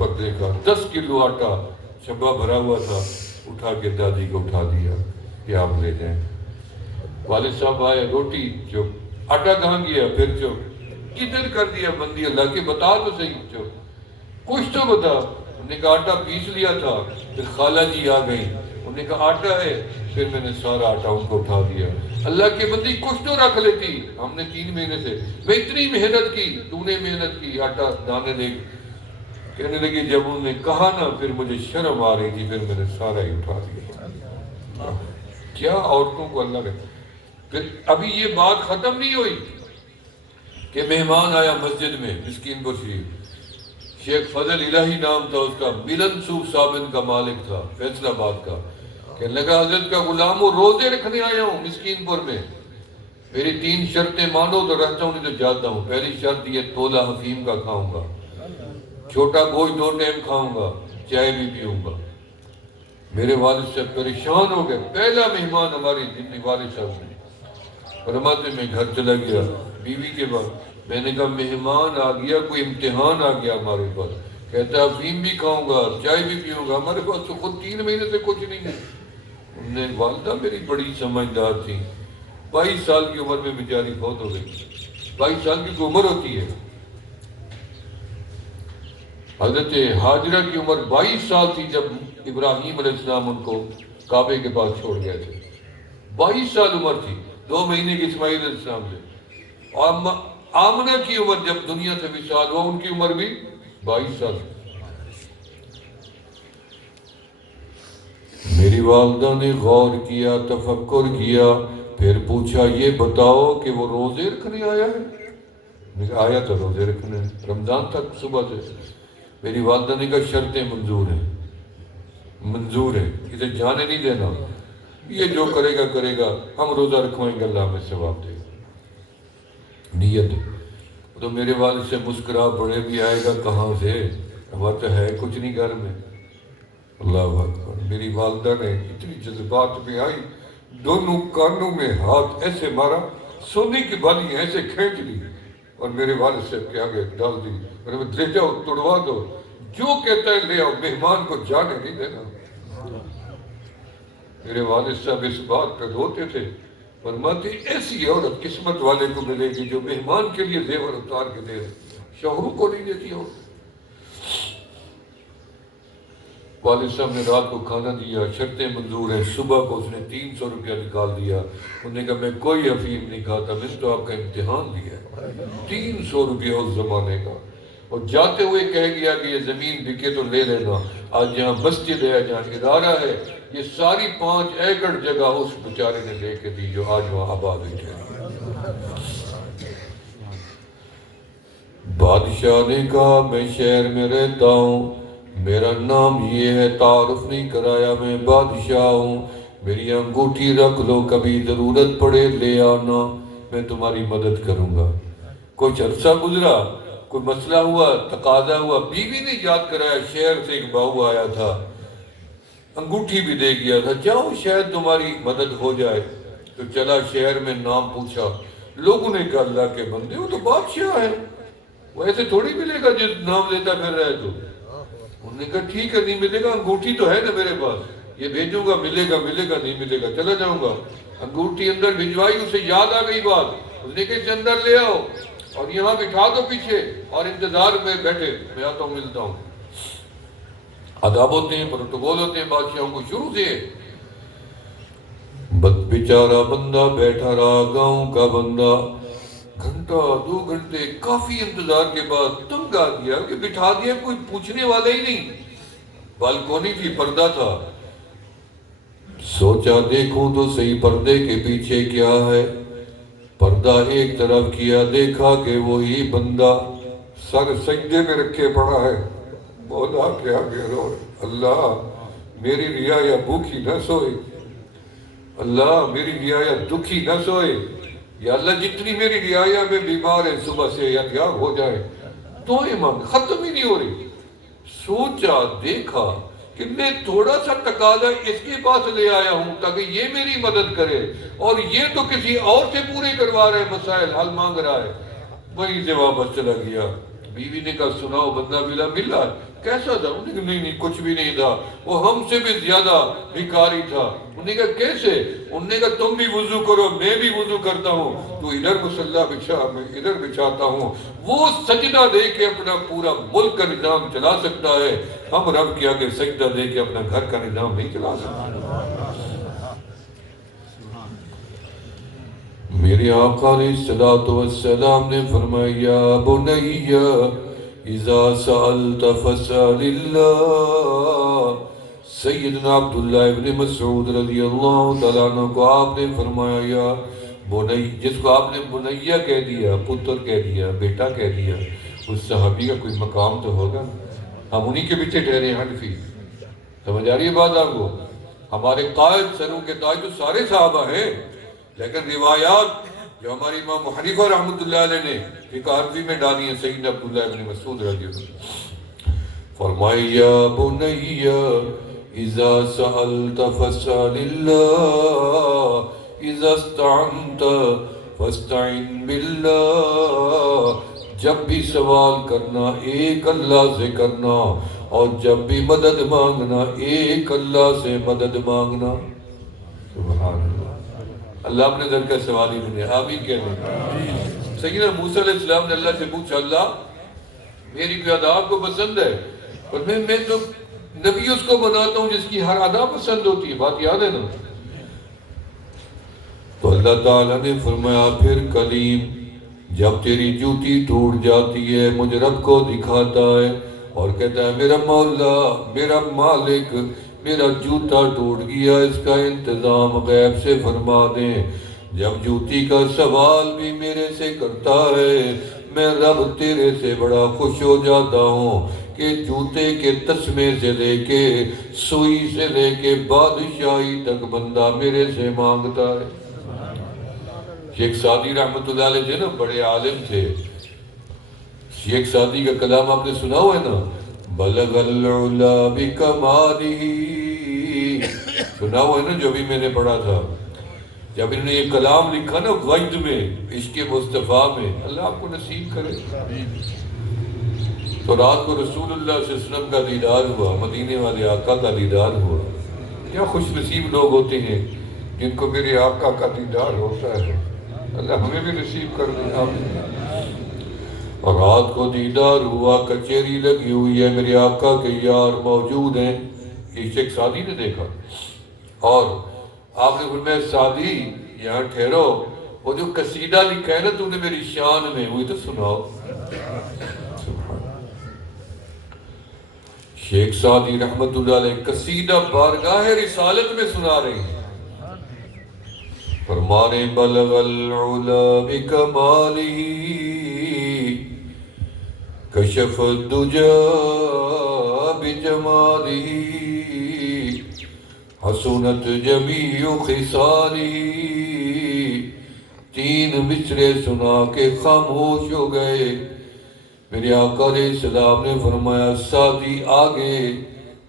پردے کا 10 کلو آٹا چبا بھرا ہوا تھا، اٹھا کے دادی کو اٹھا دیا کہ آپ لے جائیں۔ والد صاحب آئے، روٹی چپ، آٹا کہاں گیا؟ پھر چپ، کدھر کر دیا بندی اللہ کے، بتا تو صحیح، چپ، کچھ تو بتا۔ انہوں نے کہا آٹا پیس لیا تھا، پھر خالہ جی آ گئی، انہوں نے کہا آٹا ہے، پھر میں نے سارا آٹا ان کو اٹھا دیا۔ اللہ کی بندی کچھ تو رکھ لیتی، ہم نے 3 مہینے سے، میں اتنی محنت کی، تو نے محنت کی، آٹا دانے لے۔ کہنے لگی جب انہوں نے کہا نا، پھر مجھے شرم آ رہی تھی، پھر میں نے سارا ہی اٹھا دیا۔ کیا عورتوں کو اللہ نے۔ پھر ابھی یہ بات ختم نہیں ہوئی کہ مہمان آیا مسجد میں، مسکین پور شریف، شیخ فضل الہی نام تھا اس کا، ملن سوق صابن کا مالک تھا، فیصل آباد کا۔ کہنے لگا حضرت کا غلام ہوں، روزے رکھنے آیا ہوں مسکین پور میں، میری 3 شرطیں مانو تو رہتا ہوں، نہیں تو جاتا ہوں۔ پہلی شرط یہ تولہ حفیم کا کھاؤں گا، چھوٹا گوشت 2 ٹائم کھاؤں گا، چائے بھی پیوں گا۔ میرے والد صاحب پریشان ہو گئے، پہلا مہمان ہماری زندگی، والد صاحب نے فرماتے میں گھر چلا گیا بیوی کے بعد، میں نے کہا مہمان آ گیا، کوئی امتحان آ گیا ہمارے پاس، کہتا ہے افیم بھی کھاؤں گا، چائے بھی پیوں گا، ہمارے پاس تو خود 3 مہینے سے کچھ نہیں ہے۔ انہوں نے، والدہ میری بڑی سمجھدار تھی، 22 سال کی عمر میں بیچاری فوت ہو گئی۔ 22 سال کی عمر ہوتی ہے، حضرت ہاجرہ کی عمر 22 سال تھی جب ابراہیم علیہ السلام ان کو کعبے کے پاس چھوڑ گئے تھے، 22 سال عمر تھی، 2 مہینے کی اسماعیل علیہ السلام سے۔ اور آمنہ کی عمر جب دنیا سے وصال ہوا، ان کی عمر بھی 22 سال۔ میری والدہ نے غور کیا، تفکر کیا، پھر پوچھا یہ بتاؤ کہ وہ روزے رکھنے آیا ہے؟ میں کہا آیا تھا روزے رکھنے، رمضان تک صبح سے۔ میری والدہ نے کہا شرطیں منظور ہیں، منظور ہے، اسے جانے نہیں دینا، یہ جو کرے گا کرے گا، ہم روزہ رکھوائیں گے، اللہ ہمیں ثواب دے گا۔ نیت تو میرے والد سے مسکرا پڑے، بھی آئے گا کہاں سے، ہمارا تو ہے کچھ نہیں گھر میں۔ اللہ اکبر۔ میری والدہ نے اتنی جذبات میں آئی، دونوں کانوں میں ہاتھ ایسے مارا، سونے کی بالی ایسے کھینچ لی اور میرے والد صاحب کے آگے ڈال دی، لے جاؤ توڑوا دو، جو کہتا ہے لے آؤ، مہمان کو جانے نہیں دینا۔ میرے والد صاحب اس بات پہ روتے تھے، فرماتے ایسی عورت قسمت والے کو ملے گی جو مہمان کے لیے زیور اتار کے دے، شوہروں کو نہیں دیتی ہو۔ والد صاحب نے رات کو کھانا دیا، شرطیں منظور ہیں، صبح کو اس نے 300 روپیہ نکال دیا، انہوں نے کہا میں کوئی افیم نہیں کھاتا، میں نے تو آپ کا امتحان دیا ہے۔ 300 روپیہ اس زمانے کا، اور جاتے ہوئے کہہ گیا کہ یہ زمین بکے تو لے لینا، آج جہاں مسجد ہے، جہاں ادارہ ہے، یہ ساری 5 ایکڑ جگہ اس بیچارے نے لے کے دی جو آج وہاں آباد ہوئی ہے۔ بادشاہ نے کہا میں شہر میں رہتا ہوں، میرا نام یہ ہے، تعارف نہیں کرایا، میں بادشاہ ہوں، میری انگوٹھی رکھ لو، کبھی ضرورت پڑے لے آنا، میں تمہاری مدد کروں گا۔ کچھ عرصہ گزرا، کوئی مسئلہ ہوا، تقاضا ہوا، بیوی نے یاد کرایا شہر سے ایک بہو آیا تھا، انگوٹھی بھی دے گیا تھا، جاؤ شاید تمہاری مدد ہو جائے۔ تو چلا شہر میں، نام پوچھا، لوگوں نے کہا اللہ کے بندے وہ تو بادشاہ ہے، وہ ایسے تھوڑی ملے گا جس نام لیتا پھر رہے تو۔ انہوں نے کہا ٹھیک ہے، نہیں ملے گا، انگوٹھی تو ہے نا میرے پاس، یہ بھیجوں گا، ملے گا ملے گا، نہیں ملے گا چلا جاؤں گا۔ انگوٹھی اندر بھجوائی، اسے یاد آ گئی بات، اس نے کہا اسے اندر لے آؤ اور یہاں بٹھا دو پیچھے اور انتظار میں بیٹھے، میں آتا ہوں ملتا ہوں۔ آداب ہوتے ہیں، پروٹوکول ہوتے ہیں بادشاہوں کو شروع سے۔ بیچارہ بندہ بیٹھا رہا، گاؤں کا بندہ، گھنٹہ 2 گھنٹے کافی انتظار کے بعد تنگ آ گیا کہ بٹھا دیا، کوئی پوچھنے والا ہی نہیں، بالکونی تھی، پردہ تھا، سوچا دیکھوں تو صحیح پردے کے پیچھے کیا ہے۔ پردہ ایک طرف کیا، دیکھا کہ وہی بندہ سر سجدے میں رکھے پڑا ہے، مولا کے آگے رو، اللہ میری رعایا بھوکی نہ سوئے، اللہ میری رعایا دکھی نہ سوئے، یا اللہ جتنی میری رعایا میں بیمار ہے صبح سے یاتیاب ہو جائے، دعائیں مانگ، ختم ہی نہیں ہو رہی۔ سوچا دیکھا کہ میں تھوڑا سا تقاضا اس کے پاس لے آیا ہوں تاکہ یہ میری مدد کرے، اور یہ تو کسی اور سے پورے کروا رہے مسائل حل مانگ رہا ہے، وہیں سے واپس چلا گیا۔ بیوی نے کہا سناؤ بندہ ملا کیسا تھا؟ انہوں نے کہا نہیں کچھ بھی نہیں تھا، وہ ہم سے بھی زیادہ بھکاری تھا۔ انہوں نے کہا کیسے؟ انہوں نے کہا تم بھی وضو کرو میں بھی وضو کرتا ہوں، تو ادھر مصلی بچھا میں ادھر بچھاتا ہوں، وہ سجدہ دے کے اپنا پورا ملک کا نظام چلا سکتا ہے، ہم رب کے آگے سجدہ دے کے اپنا گھر کا نظام نہیں چلا سکتے۔ میرے آقا علیہ السلام نے فرمایا یا بنی اذا سألت فاسأل اللہ۔ سیدنا عبداللہ ابن مسعود رضی اللہ تعالیٰ عنہ کو آپ نے فرمایا یا بنی، جس کو آپ نے بنیہ کہہ دیا، پتر کہہ دیا، بیٹا کہہ دیا، اس صحابی کا کوئی مقام تو ہوگا۔ ہم انہی کے پیچھے ٹھہرے حنفی، سمجھ آ رہی ہے بات آپ کو؟ ہمارے قائد سروں کے تاج تو سارے صحابہ ہیں، لیکن روایات جو ہماری امام حنیفہ رحمۃ اللہ علیہ نے فقہ حنفی میں ڈالی ہیں، سیدنا عبداللہ ابن مسعود رضی اللہ عنہ فرمایا یا بنی اذا سألت فاسأل اللہ اذا استعنت فاستعن باللہ۔ جب بھی سوال کرنا ایک اللہ سے کرنا، اور جب بھی مدد مانگنا ایک اللہ سے مدد مانگنا۔ سبحان اللہ، اللہ اپنے در کا سوال ہی بنے، آمین کہنے۔ سیدنا موسیٰ علیہ السلام نے اللہ سے پوچھا اللہ میری کوئی ادا آپ کو پسند ہے؟ اور میں تو نبی اس کو بناتا ہوں جس کی ہر ادا پسند ہوتی ہے، بات یاد ہے نا؟ تو اللہ تعالیٰ نے فرمایا پھر کلیم جب تیری جوتی ٹوٹ جاتی ہے مجھ رب کو دکھاتا ہے اور کہتا ہے میرا مولا میرا مالک میرا جوتا ٹوٹ گیا، اس کا انتظام غیب سے فرما دیں۔ جب جوتی کا سوال بھی میرے سے کرتا ہے میں رب تیرے سے بڑا خوش ہو جاتا ہوں کہ جوتے کے تسمے سے لے کے سوئی سے لے کے بادشاہی تک بندہ میرے سے مانگتا ہے۔ شیخ سعدی رحمت اللہ علیہ تھے نا، بڑے عالم تھے۔ شیخ سعدی کا کلام آپ نے سنا ہوا ہے نا، بلغ العلا بکمالہ، سنا ہوا ہے نا جو بھی میں نے پڑھا تھا۔ جب انہوں نے یہ کلام لکھا نا وجد میں، عشق مصطفیٰ میں، اللہ آپ کو نصیب کرے، تو رات کو رسول اللہ صلی اللہ علیہ وسلم کا دیدار ہوا، مدینے والے آقا کا دیدار ہوا۔ کیا خوش نصیب لوگ ہوتے ہیں جن کو میرے آقا کا دیدار ہوتا ہے، اللہ ہمیں بھی نصیب کر دے، آمین۔ اور رات کو دیدار ہوا، کچہری لگی ہوئی ہے، میرے آقا کے یار موجود ہیں، یہ شیخ سعدی نے دیکھا، اور آپ نے فرمایا سعدی یہاں ٹھہرو، وہ جو قصیدہ لکھا ہے نا تو نے میری شان میں، وہی تو سناؤ۔ شیخ سعدی رحمت اللہ علیہ قصیدہ بارگاہ رسالت میں سنا رہے ہیں، فرمانے بلغ العلا بکمالہ کشف الدجا بجمالہ حسنت جمیع خصالہ۔ تین مصرے سنا کے خاموش ہو گئے۔ میرے آقا علیہ السلام نے فرمایا سعدی آگے،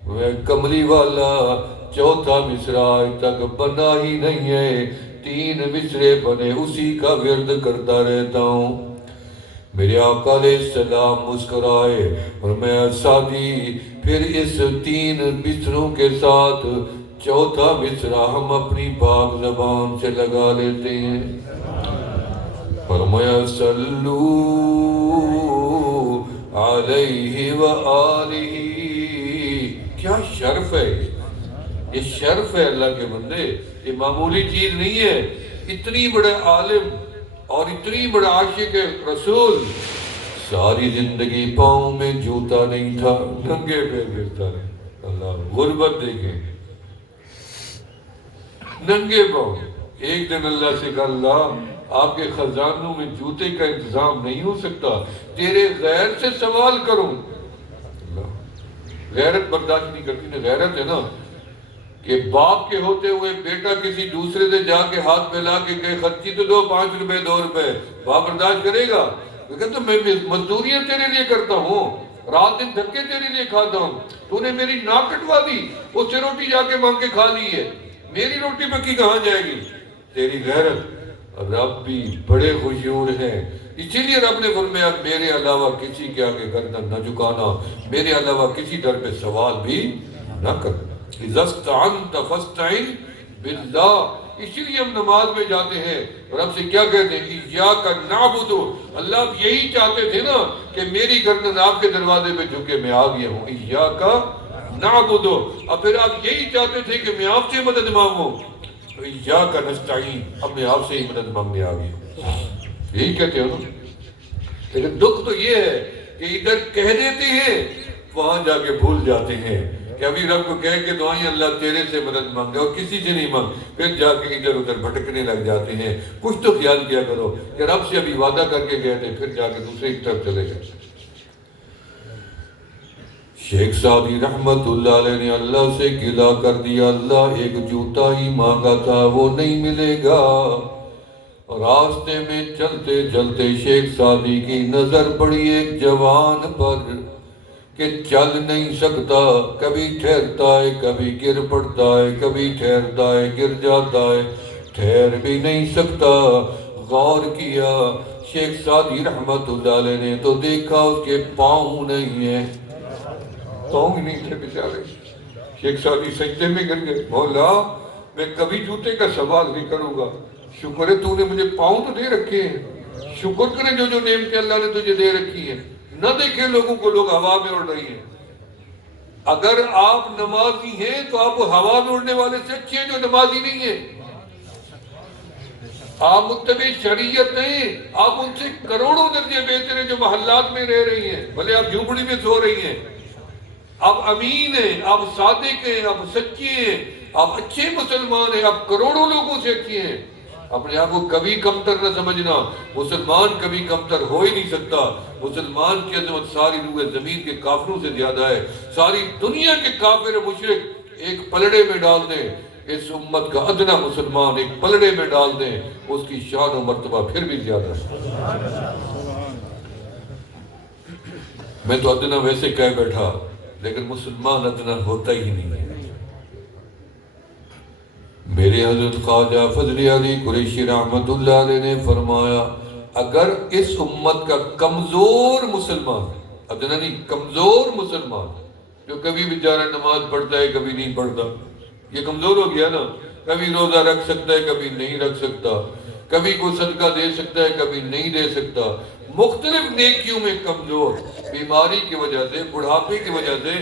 وہ کملی والا چوتھا مصرع آج تک بنا ہی نہیں ہے، تین مصرے بنے اسی کا ورد کرتا رہتا ہوں۔ میرے آقا علیہ السلام مسکرائے فرمایا سعدی پھر اس تین مصروں کے ساتھ چوتھا مصرع ہم اپنی پاک زبان سے لگا لیتے ہیں۔ فرمایا صلو علیہ وآلہ۔ کیا شرف ہے، یہ شرف ہے اللہ کے بندے، یہ معمولی چیز نہیں ہے۔ اتنی بڑا عالم اور اتنی بڑا عاشق رسول، ساری زندگی پاؤں میں جوتا نہیں تھا، ننگے پیر پھرتا رہے۔ اللہ غربت دیکھیں، ننگے پاؤں۔ ایک دن اللہ سے کہا اللہ آپ کے خزانوں میں جوتے کا انتظام نہیں ہو سکتا، تیرے غیر سے سوال کروں۔ غیرت برداشت نہیں کرتی نا، غیرت ہے نا کہ باپ کے ہوتے ہوئے بیٹا کسی دوسرے سے جا کے ہاتھ پھیلا کے کہے خرچی تو دو 5 روپے 2 روپے، باپ برداشت کرے گا؟ کہتا میں مزدوریاں تیرے لیے کرتا ہوں، رات دن دھکے تیرے لیے کھاتا ہوں، تو نے میری ناک کٹوا دی، اس سے روٹی جا کے مانگ کے کھا لی ہے، میری روٹی پکی کہاں جائے گی؟ تیری غیرت رب بھی بڑے خوشیور ہیں، اسی لیے رب نے فرمایا میرے علاوہ کسی کے آگے گردن نہ جھکانا، میرے علاوہ کسی در پہ سوال بھی نہ کرنا۔ اِذَا اسْتَعَنْتَ فَاسْتَعِنْ بِاللَّهِ، اسی لیے ہم نماز میں جاتے ہیں رب سے کیا کہتے ہیں؟ إِيَّاكَ نَعْبُدُ، اللہ آپ یہی چاہتے تھے نا کہ میری گردن آپ کے دروازے پہ جھکے میں آ گیا ہوں، إِيَّاكَ نَعْبُدُ، اور پھر آپ یہی چاہتے تھے کہ میں آپ سے مدد مانگوں، تو إِيَّاكَ نَسْتَعِينُ، اب میں آپ سے ہی مدد مانگنے آ گیا ہوں، یہی کہتے ہو نا۔ لیکن دکھ تو یہ ہے کہ ادھر کہہ دیتے ہیں، وہاں جا کے بھول جاتے ہیں کہ ابھی رب کو کہہ کے دعائیں اللہ تیرے سے مدد مانگے اور کسی سے نہیں مانگ، پھر جا کے ادھر ادھر بھٹکنے لگ جاتے ہیں۔ کچھ تو خیال کیا کرو کہ رب سے ابھی وعدہ کر کے گئے تھے، پھر جا کے دوسرے کی طرف چلے گئے۔ شیخ سعدی رحمت اللہ علیہ نے اللہ سے گلا کر دیا، اللہ ایک جوتا ہی مانگا تھا وہ نہیں ملے گا۔ راستے میں چلتے چلتے شیخ سعدی کی نظر پڑی ایک جوان پر کہ چل نہیں سکتا، کبھی ٹھہرتا ہے کبھی گر پڑتا ہے، کبھی ٹھہرتا ہے گر جاتا ہے، ٹھہر بھی نہیں سکتا۔ غور کیا شیخ سعدی رحمت اللہ علیہ نے تو دیکھا اس کے پاؤں نہیں ہیں، پاؤں ہی نہیں تھے بیچارے۔ شیخ سعدی سجدے میں گر گئے، مولا میں کبھی جوتے کا سوال نہیں کروں گا، شکر ہے تو نے مجھے پاؤں تو دے رکھے ہیں، شکر کرے جو جو نعمتیں اللہ نے تجھے دے رکھی ہیں، نہ دیکھیں لوگوں کو لوگ ہوا میں اڑ رہی ہیں۔ اگر آپ نمازی ہیں تو آپ ہوا میں اڑنے والے سے اچھے ہیں جو نمازی نہیں ہیں۔ آپ متبع شریعت نہیں، آپ ان سے کروڑوں درجے بہتر ہیں جو محلات میں رہ رہی ہیں، بھلے آپ جھوپڑی میں سو رہی ہیں۔ آپ امین ہیں، آپ صادق ہیں، آپ سچے ہیں، آپ اچھے مسلمان ہیں، آپ کروڑوں لوگوں سے اچھے ہیں۔ اپنے آپ کو کبھی کمتر نہ سمجھنا، مسلمان کبھی کمتر ہو ہی نہیں سکتا۔ مسلمان کی عظمت ساری روح زمین کے کافروں سے زیادہ ہے۔ ساری دنیا کے کافر مشرک ایک پلڑے میں ڈال دیں، اس امت کا ادنا مسلمان ایک پلڑے میں ڈال دیں، اس کی شان و مرتبہ پھر بھی زیادہ ہے۔ میں تو ادنا ویسے کہہ بیٹھا، لیکن مسلمان ادنا ہوتا ہی نہیں ہے۔ میرے حضرت خواجہ فضل علی قریشی رحمت اللہ علیہ نے فرمایا اگر اس امت کا کمزور مسلمان، ادنا نہیں کمزور مسلمان، جو کبھی بیچارہ نماز پڑھتا ہے کبھی نہیں پڑھتا، یہ کمزور ہو گیا نا، کبھی روزہ رکھ سکتا ہے کبھی نہیں رکھ سکتا، کبھی کوئی صدقہ دے سکتا ہے کبھی نہیں دے سکتا، مختلف نیکیوں میں کمزور، بیماری کی وجہ سے، بڑھاپے کی وجہ سے،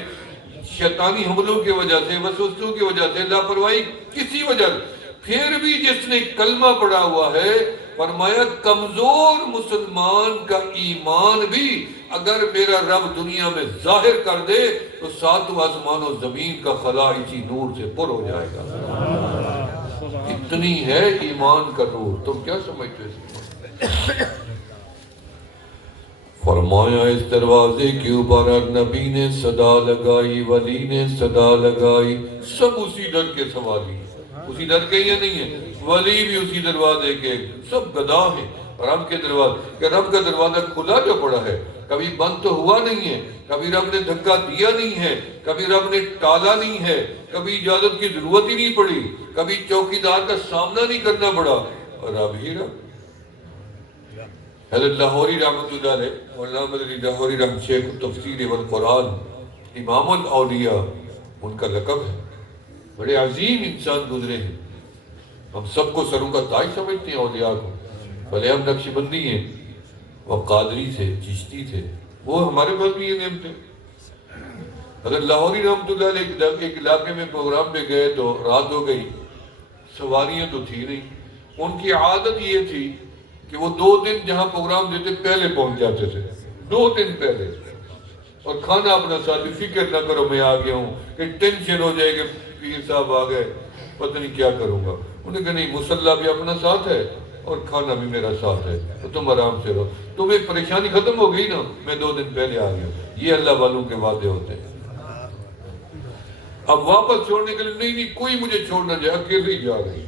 شیطانی حملوں کی وجہ سے، وسوسوں کی وجہ سے، لاپرواہی کسی وجہ سے، پھر بھی جس نے کلمہ پڑھا ہوا ہے، فرمایا کمزور مسلمان کا ایمان بھی اگر میرا رب دنیا میں ظاہر کر دے تو ساتوں آسمان و زمین کا خلا اسی نور سے پر ہو جائے گا۔ اتنی ہے ایمان کا نور، تم کیا سمجھتے ہیں؟ فرمایا اس دروازے کے اوپر نبی نے صدا لگائی، ولی نے صدا لگائی، سب اسی در کے سوالی ہیں، اسی در کے یا نہیں ہیں، ولی بھی اسی دروازے کے، سب گدا ہیں رب کے دروازے، کہ رب کا دروازہ کھلا جو پڑا ہے، کبھی بند تو ہوا نہیں ہے، کبھی رب نے دھکا دیا نہیں ہے، کبھی رب نے ٹالا نہیں ہے، کبھی اجازت کی ضرورت ہی نہیں پڑی، کبھی چوکیدار کا سامنا نہیں کرنا پڑا، اور رب ہی رب۔ حضرت لاہوری رحمت اللہ علیہ، مولانا مدنی لاہوری رحمت شیخ تفسیر والقرآن، امام الاولیاء ان کا لقب ہے، بڑے عظیم انسان گزرے ہیں، ہم سب کو سروں کا تاج سمجھتے ہیں اولیاء کو، بھلے ہم نقش بندی ہیں، وہ قادری تھے، چشتی تھے، وہ ہمارے پاس بھی یہ نعمت ہے۔ حضرت لاہوری رحمت اللہ علیہ ایک علاقے میں پروگرام پہ گئے تو رات ہو گئی، سواریاں تو تھی نہیں، ان کی عادت یہ تھی کہ وہ 2 دن جہاں پروگرام دیتے پہلے پہنچ جاتے تھے، 2 دن پہلے، اور کھانا اپنا ساتھ، فکر نہ کرو میں آ گیا ہوں، کہ ٹینشن ہو جائے کہ پیر صاحب آ گئے پتہ نہیں کیا کروں گا، انہوں نے کہا نہیں مصلی بھی اپنا ساتھ ہے اور کھانا بھی میرا ساتھ ہے، تو تم آرام سے رہو، تمہیں پریشانی ختم ہو گئی نا، میں 2 دن پہلے آ گیا ہوں۔ یہ اللہ والوں کے وعدے ہوتے ہیں۔ اب واپس چھوڑنے کے لیے نہیں کوئی مجھے چھوڑنا جائے، اکیلے ہی جا رہی،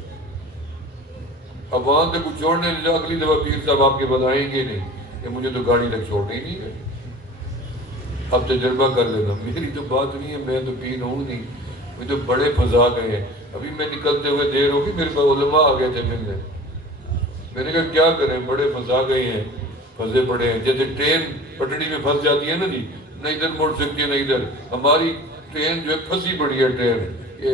اب وہاں سے کچھ چھوڑنے لے، اگلی دفعہ پیر صاحب آپ کے بتائیں گے نہیں کہ مجھے تو گاڑی تک چھوڑنی نہیں ہے، اب تجربہ کر لینا، میری تو بات نہیں ہے، میں تو پیر ہوں نہیں، مجھے تو بڑے پھنسا گئے ہیں، ابھی میں نکلتے ہوئے دیر ہوگی، میرے پاس علماء آ گئے تھے ملنے، میں نے کہا کیا کریں، بڑے پھنسا گئے ہیں، پھنسے پڑے ہیں، جیسے ٹرین پٹڑی میں پھنس جاتی ہے نا جی، نہ ادھر مڑ سکتی ہے نہ ادھر، ہماری ٹرین جو ہے پھنسی پڑی ہے، ٹرین یہ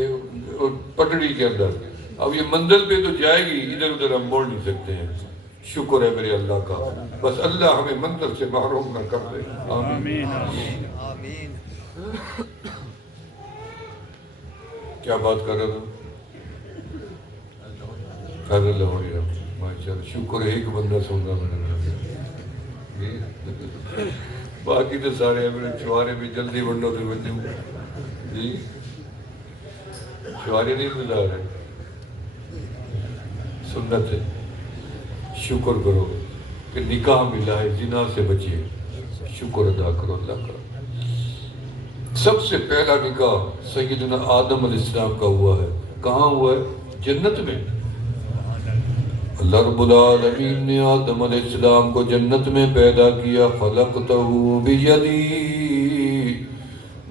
پٹڑی کے اندر، اب یہ منزل پہ تو جائے گی، ادھر ادھر ہم موڑ نہیں سکتے ہیں۔ شکر ہے میرے اللہ کا، بس اللہ ہمیں منزل سے محروم نہ کر دے، آمین۔ آمین۔ کیا بات کر رہا تھا؟ فیض اللہ ہو رہا، ماشاءاللہ، شکر ہے ایک بندہ سن رہا میں نے، باقی تو سارے میرے چوارے بھی جلدی بنڈوں سے بن جاؤں جی، چوارے نہیں گزار ہے، سنت ہے، شکر کرو کہ نکاح ملا ہے، زنا سے بچیے، شکر ادا کرو اللہ کا۔ سب سے پہلا نکاح سیدنا آدم علیہ السلام کا ہوا ہے، کہاں ہوا ہے؟ جنت میں۔ اللہ رب العالمین نے آدم علیہ السلام کو جنت میں پیدا کیا، خلقتہ بیدی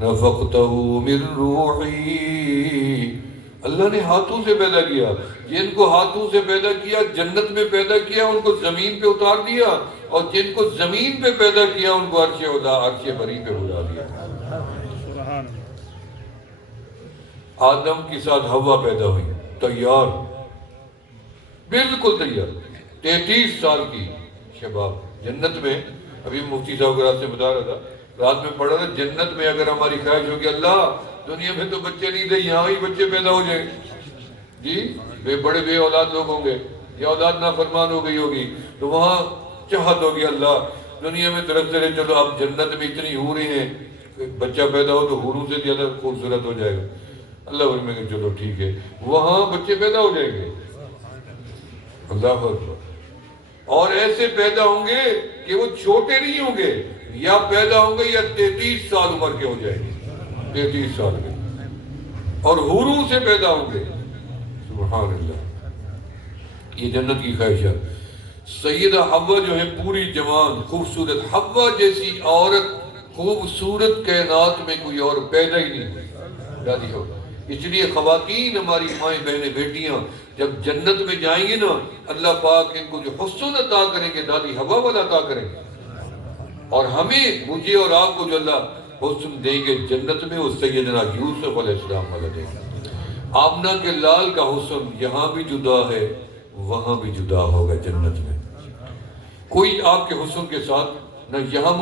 نفختہ من روحی، اللہ نے ہاتھوں سے پیدا کیا، جن کو ہاتھوں سے پیدا کیا جنت میں پیدا کیا، ان کو زمین پہ اتار دیا، اور جن کو زمین پہ پیدا کیا ان کو عرش بری پہ بلا دیا۔ آدم کے ساتھ حوا پیدا ہوئی، تیار، بالکل تیار، 33 سال کی شباب جنت میں۔ ابھی مفتی صاحب کو رات سے بتا رہا تھا، رات میں پڑھا تھا، جنت میں اگر ہماری خواہش ہوگی اللہ دنیا میں تو بچے نہیں دے، یہاں ہی بچے پیدا ہو جائیں جی، بڑے بے اولاد لوگ ہوں گے یا اولاد نافرمان ہو گئی ہوگی، تو وہاں چاہت ہوگی اللہ دنیا میں ترستے رہے، چلو اب جنت میں اتنی حوریں ہیں، بچہ پیدا ہو تو حوروں سے زیادہ خوبصورت ہو جائے گا، اللہ میں کہ چلو ٹھیک ہے، وہاں بچے پیدا ہو جائیں گے، اللہ اکبر، اور ایسے پیدا ہوں گے کہ وہ چھوٹے نہیں ہوں گے، یا پیدا ہوں گے یا 33 سال عمر کے ہو جائیں گے، 33 سال کے، اور حوروں سے پیدا ہوں گے، سبحان اللہ۔ یہ جنت کی خواہشات۔ سیدہ حوا جو ہے پوری جوان خوبصورت، حوا جیسی عورت خوبصورت کائنات میں کوئی اور پیدا ہی نہیں ہوئی، دادی ہو۔ اس لیے خواتین ہماری مائیں بہنیں بیٹیاں جب جنت میں جائیں گے نا، اللہ پاک ان کو جو حسن عطا کریں گے دادی حوا والا عطا کریں گے، اور ہمیں مجھے اور آپ کو جو اللہ حسن دیں گے جنت میں، وہ سیدنا یوسف علیہ السلام والا دیں گے۔ آمنہ کے لال کا حسن یہاں بھی جدا ہے، وہاں بھی جدا ہوگا جنت میں، کوئی آپ کے حسن کے ساتھ نہ یہاں